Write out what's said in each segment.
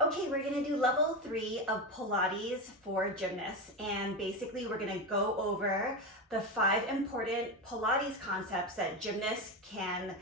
Okay, we're gonna do level 3 of Pilates for gymnasts. And basically we're gonna go over the 5 important Pilates concepts that gymnasts can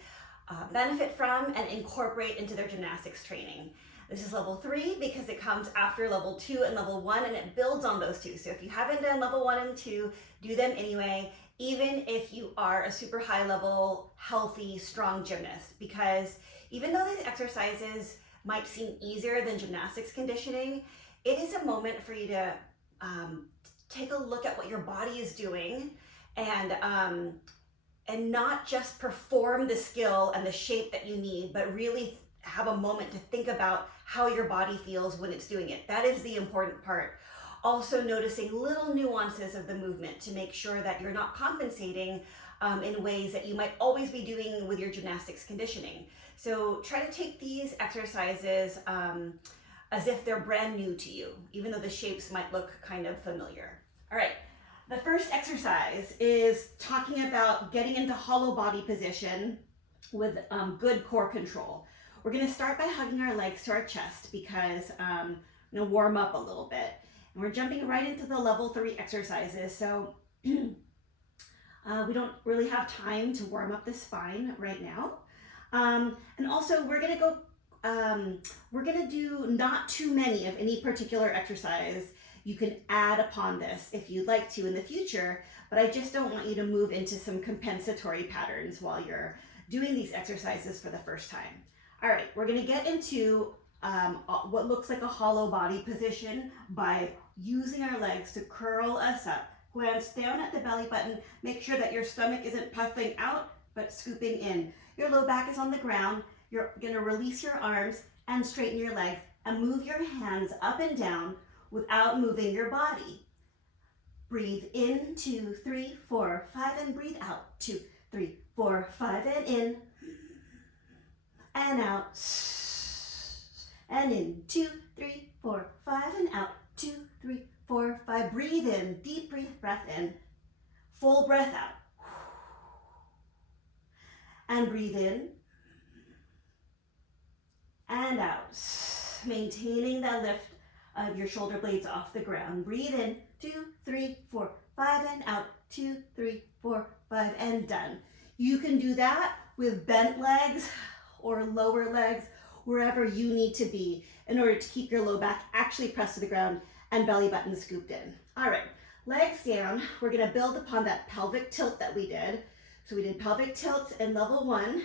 benefit from and incorporate into their gymnastics training. This is level 3 because it comes after level 2 and level 1 and it builds on those two. So if you haven't done level 1 and 2, do them anyway, even if you are a super high level, healthy, strong gymnast. Because even though these exercises might seem easier than gymnastics conditioning, it is a moment for you to take a look at what your body is doing and not just perform the skill and the shape that you need, but really have a moment to think about how your body feels when it's doing it. That is the important part. Also noticing little nuances of the movement to make sure that you're not compensating in ways that you might always be doing with your gymnastics conditioning. So try to take these exercises as if they're brand new to you, even though the shapes might look kind of familiar. All right, the first exercise is talking about getting into hollow body position with good core control. We're gonna start by hugging our legs to our chest because I'm gonna warm up a little bit. And we're jumping right into the level 3 exercises. So we don't really have time to warm up the spine right now. And also we're gonna do not too many of any particular exercise. You can add upon this if you'd like to in the future, but I just don't want you to move into some compensatory patterns while you're doing these exercises for the first time. All right, we're gonna get into what looks like a hollow body position by using our legs to curl us up. Glance down at the belly button. Make sure that your stomach isn't puffing out, but scooping in. Your low back is on the ground. You're gonna release your arms and straighten your legs and move your hands up and down without moving your body. Breathe in, 2, 3, 4, 5, and breathe out. 2, 3, 4, 5, and in. And out. And in. 2, 3, 4, 5, and out. 2, 3, 4, 5. Breathe in. Deep breath in. Full breath out. And breathe in. And out. Maintaining that lift of your shoulder blades off the ground. Breathe in. 2, 3, 4, 5, and out. 2, 3, 4, 5, and done. You can do that with bent legs or lower legs, wherever you need to be in order to keep your low back actually pressed to the ground and belly button scooped in. All right, legs down. We're gonna build upon that pelvic tilt that we did. So we did pelvic tilts in level 1,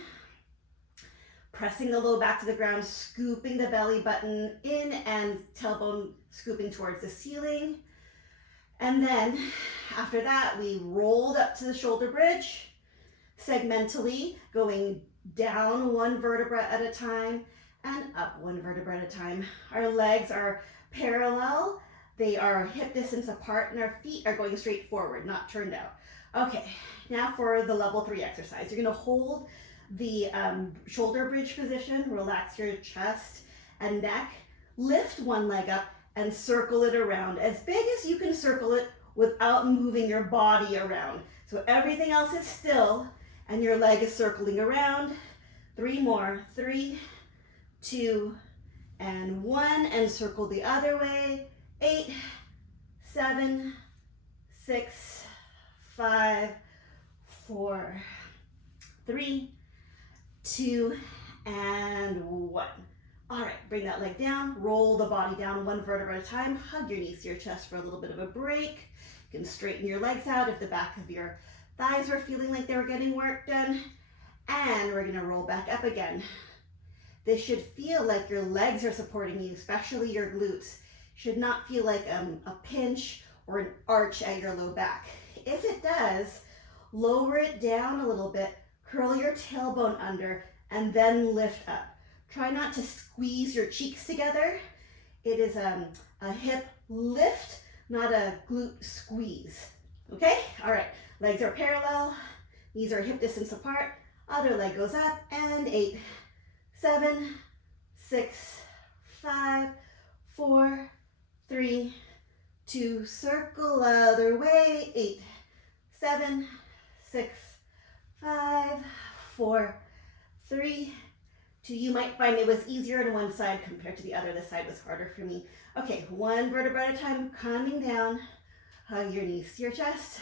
pressing the low back to the ground, scooping the belly button in and tailbone scooping towards the ceiling. And then after that, we rolled up to the shoulder bridge, segmentally going down one vertebra at a time and up one vertebra at a time. Our legs are parallel. They are hip distance apart and our feet are going straight forward, not turned out. Okay, now for the level 3 exercise. You're gonna hold the shoulder bridge position, relax your chest and neck, lift one leg up and circle it around as big as you can circle it without moving your body around. So everything else is still and your leg is circling around. 3 more, 3, 2, and 1, and circle the other way. 8, 7, 6, 5, 4, 3, 2, and 1. All right, bring that leg down, roll the body down one vertebra at a time, hug your knees to your chest for a little bit of a break. You can straighten your legs out if the back of your thighs were feeling like they were getting work done. And we're gonna roll back up again. This should feel like your legs are supporting you, especially your glutes. Should not feel like a pinch or an arch at your low back. If it does, lower it down a little bit, curl your tailbone under, and then lift up. Try not to squeeze your cheeks together. It is a hip lift, not a glute squeeze. Okay? All right, legs are parallel, knees are hip distance apart, other leg goes up, and 8, 7, 6, 5, 4, 3, 2, circle other way, 8, 7, 6, 5, 4, 3, 2. You might find it was easier on one side compared to the other. This side was harder for me. Okay, 1 vertebra at a time, calming down. Hug your knees to your chest.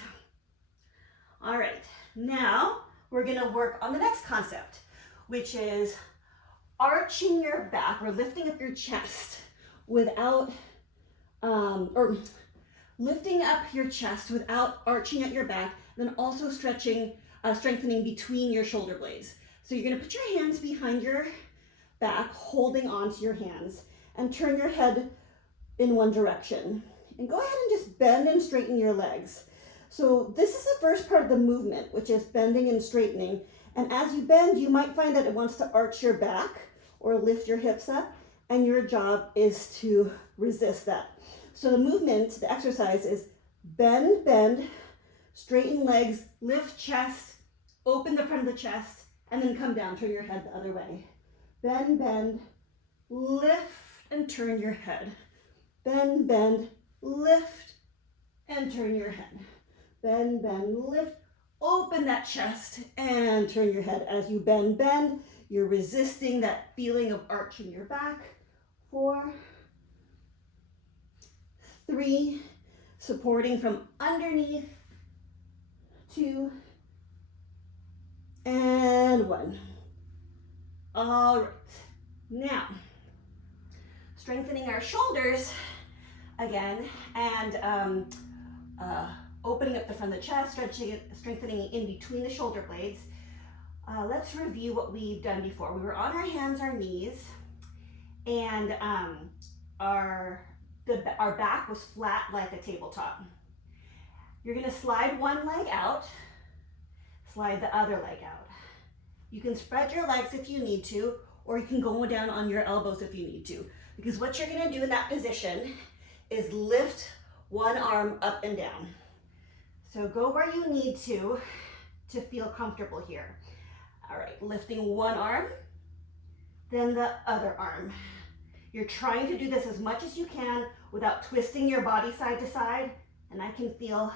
All right, now we're gonna work on the next concept, which is arching your back or lifting up your chest without, or lifting up your chest without arching at your back, then also strengthening between your shoulder blades. So you're gonna put your hands behind your back, holding onto your hands, and turn your head in one direction. And go ahead and just bend and straighten your legs. So this is the first part of the movement, which is bending and straightening. And as you bend, you might find that it wants to arch your back or lift your hips up, and your job is to resist that. So the movement, the exercise is bend, bend, straighten legs, lift chest, open the front of the chest, and then come down, turn your head the other way. Bend, bend, lift, and turn your head. Bend, bend, lift, and turn your head. Bend, bend, lift, open that chest, and turn your head. As you bend, bend, you're resisting that feeling of arch in your back. 4, 3, supporting from underneath. 2, and 1. All right, now strengthening our shoulders again, and opening up the front of the chest, strengthening in between the shoulder blades. Let's review what we've done before. We were on our hands, our knees, and our back was flat like a tabletop. You're gonna slide one leg out, slide the other leg out. You can spread your legs if you need to, or you can go down on your elbows if you need to, because what you're gonna do in that position is lift one arm up and down. So go where you need to feel comfortable here. All right, lifting one arm, then the other arm. You're trying to do this as much as you can without twisting your body side to side, and I can feel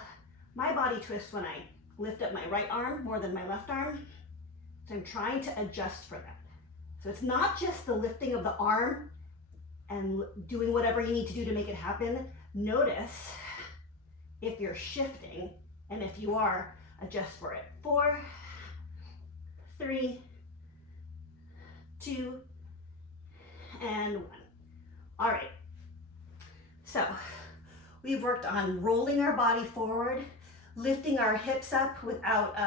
my body twist when I lift up my right arm more than my left arm. So I'm trying to adjust for that. So it's not just the lifting of the arm and doing whatever you need to do to make it happen. Notice if you're shifting, and if you are, adjust for it. 4, 3, 2, and 1. All right, so we've worked on rolling our body forward, lifting our hips up without,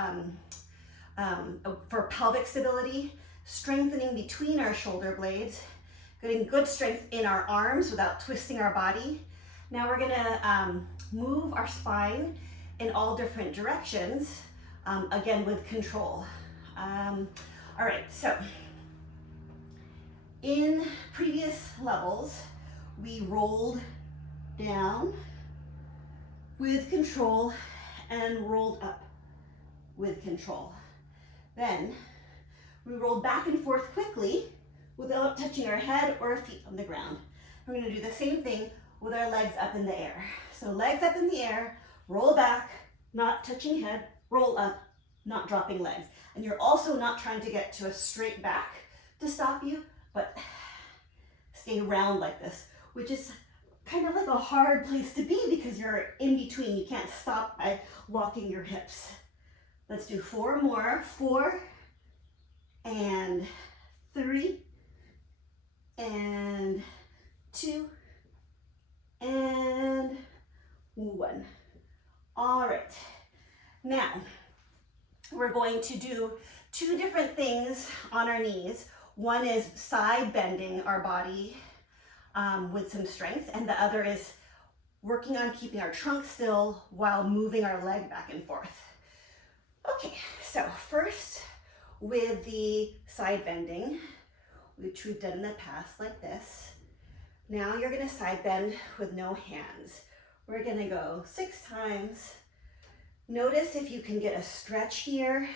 for pelvic stability, strengthening between our shoulder blades, getting good strength in our arms without twisting our body. Now we're gonna move our spine in all different directions, again with control. All right, so in previous levels, we rolled down with control and rolled up with control. Then we rolled back and forth quickly without touching our head or feet on the ground. We're gonna do the same thing with our legs up in the air. So legs up in the air, roll back, not touching head, roll up, not dropping legs. And you're also not trying to get to a straight back to stop you, but stay round like this, which is kind of like a hard place to be because you're in between. You can't stop by locking your hips. Let's do 4 more. 4 and 3 and 2 and 1. All right. Now, we're going to do 2 different things on our knees. One is side bending our body with some strength, and the other is working on keeping our trunk still while moving our leg back and forth. Okay, so first with the side bending, which we've done in the past like this. Now you're gonna side bend with no hands. We're gonna go 6 times. Notice if you can get a stretch here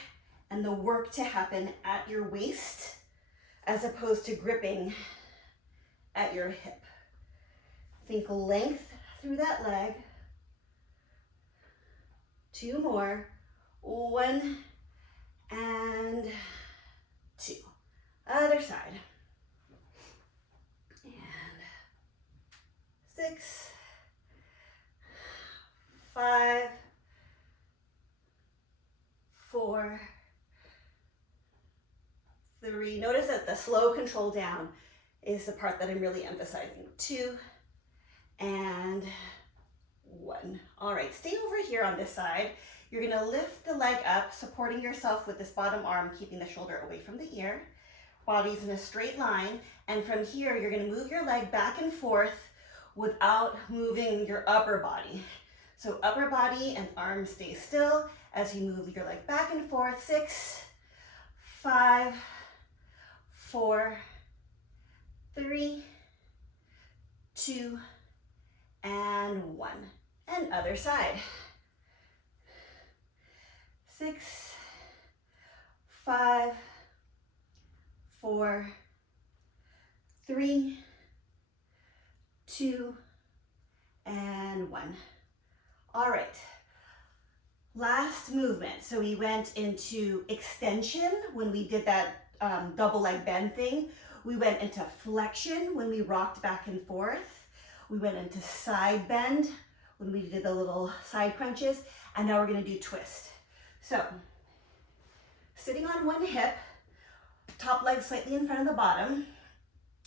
and the work to happen at your waist as opposed to gripping at your hip. Think length through that leg. 2 more. 1 and 2. Other side. And 6, 5, 4, 3. Notice that the slow control down is the part that I'm really emphasizing. 2 and 1. All right, stay over here on this side. You're gonna lift the leg up, supporting yourself with this bottom arm, keeping the shoulder away from the ear. Body's in a straight line. And from here, you're gonna move your leg back and forth without moving your upper body. So upper body and arms stay still as you move your leg back and forth. 6, 5, 4, 3, 2, and 1. And other side. 6, 5, 4, 3, 2, and 1. All right, last movement. So we went into extension when we did that double leg bend thing. We went into flexion when we rocked back and forth. We went into side bend when we did the little side crunches. And now we're gonna do twist. So, sitting on one hip, top leg slightly in front of the bottom,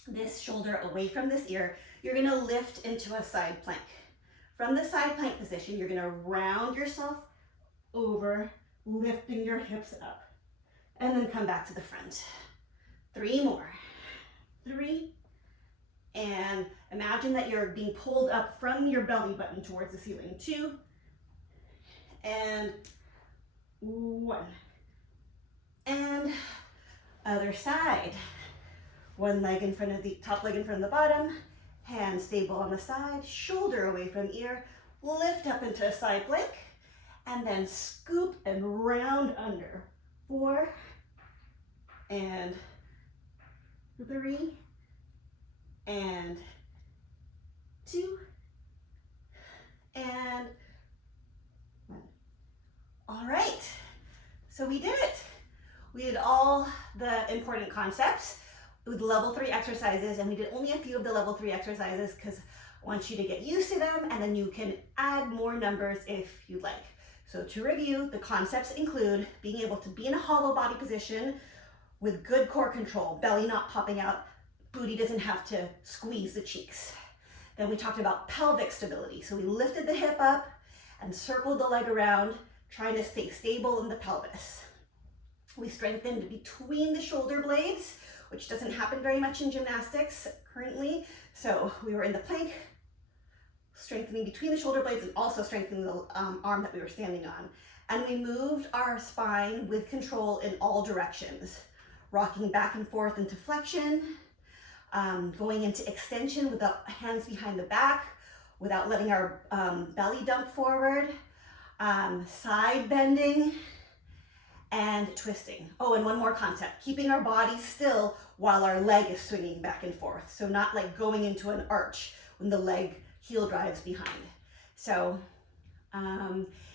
this shoulder away from this ear, you're gonna lift into a side plank. From the side plank position, you're gonna round yourself over, lifting your hips up, and then come back to the front. 3 more. 3, and imagine that you're being pulled up from your belly button towards the ceiling. 2, and 1. And other side. One leg in front of the top leg in front of the bottom, hands stable on the side, shoulder away from ear, lift up into a side plank, and then scoop and round under. 4, and 3, and 2, and 1. All right, so we did it. We did all the important concepts with level 3 exercises, and we did only a few of the level 3 exercises because I want you to get used to them, and then you can add more numbers if you'd like. So to review, the concepts include being able to be in a hollow body position with good core control, belly not popping out, booty doesn't have to squeeze the cheeks. Then we talked about pelvic stability. So we lifted the hip up and circled the leg around, trying to stay stable in the pelvis. We strengthened between the shoulder blades, which doesn't happen very much in gymnastics currently. So we were in the plank, strengthening between the shoulder blades and also strengthening the arm that we were standing on. And we moved our spine with control in all directions, rocking back and forth into flexion, going into extension without hands behind the back, without letting our belly dump forward, side bending, and twisting. Oh, and one more concept, keeping our body still while our leg is swinging back and forth. So not like going into an arch when the leg heel drives behind. So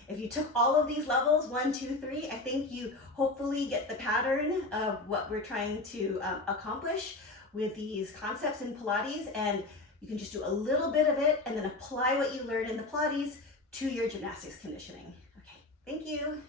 if you took all of these levels, 1, 2, 3, I think you hopefully get the pattern of what we're trying to accomplish with these concepts in Pilates, and you can just do a little bit of it and then apply what you learned in the Pilates to your gymnastics conditioning. Okay, thank you.